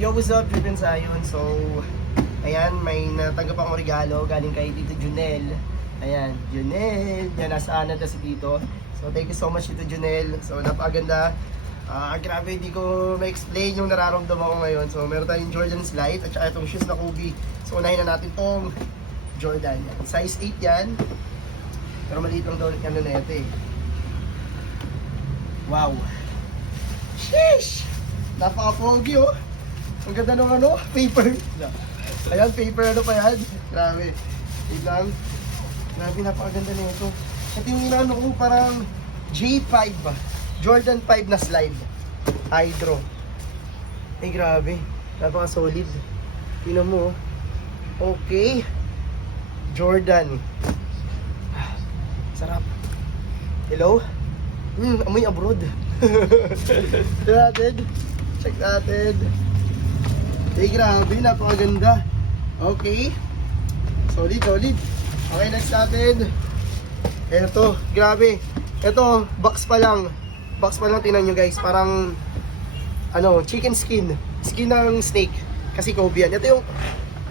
Yo, what's up, Jordan Sayon? So, ayan, may natanggap akong regalo galing kay Tito Junel. Ayan, Junel. Yan, nasa Canada si Tito. So, thank you so much, Tito Junel. So, napakaganda. Grabe, hindi ko ma-explain yung nararamdaman ko ngayon. So, meron tayong Jordan Slide at saka itong shoes na Kobe. So, unahin na natin tong Jordan. Yan. Size 8 yan. Pero maliit lang daw ano na ito eh. Wow. Sheesh! Napaka-pogi oh. Ang ganda ng ano, paper. Ayan, paper ano pa yan. Grabe. Wait lang. Grabe, napakaganda na ito. Ito yung inaano ko, parang J5 ba? Jordan 5 na slide. Hydro. Eh, grabe. Napaka-solid. Tingnan mo. Okay. Jordan. Sarap. Hello? Amoy abroad. Check natin. Check natin. Eh, grabe, napakaganda. Okay. Solid, solid. Okay, next natin. Eto, grabe. Eto, box pa lang. Box pa lang, tingnan nyo guys. Parang, ano, chicken skin. Skin ng snake. Kasi Kobe yan. Ito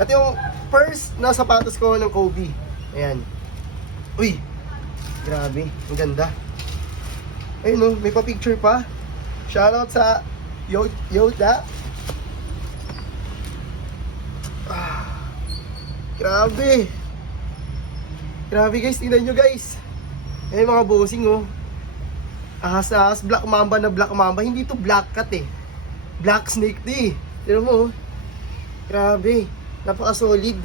yung first na sapatos ko ng Kobe. Ayan. Uy. Grabe, ang ganda. Ayun no, may pa-picture pa. Shoutout sa Yoda. Grabe. Grabe guys, tingnan nyo guys. Eh mga bossing oh. Ahas black mamba na black mamba. Hindi to black cat eh. Black snake to eh. Tingnan mo oh. Grabe. Napaka-solid.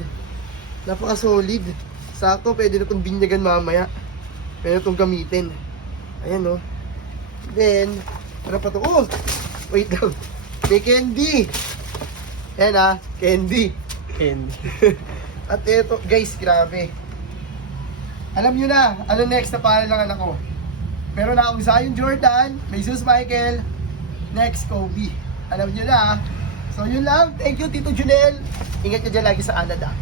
Napaka-solid. Sakto, pwede na itong binyagan mamaya. Pwede na itong gamitin. Ayan oh. Then, ano pa to? Oh! Wait lang. May candy. Ayan ah, candy. Candy. At eto, guys, grabe. Alam nyo na, ano next na pangalan ng anak ko. Pero na yung Jordan, may Zeus Michael, next Kobe. Alam nyo na. So yun lang, thank you Tito Junel. Ingat ka dyan lagi sa Canada.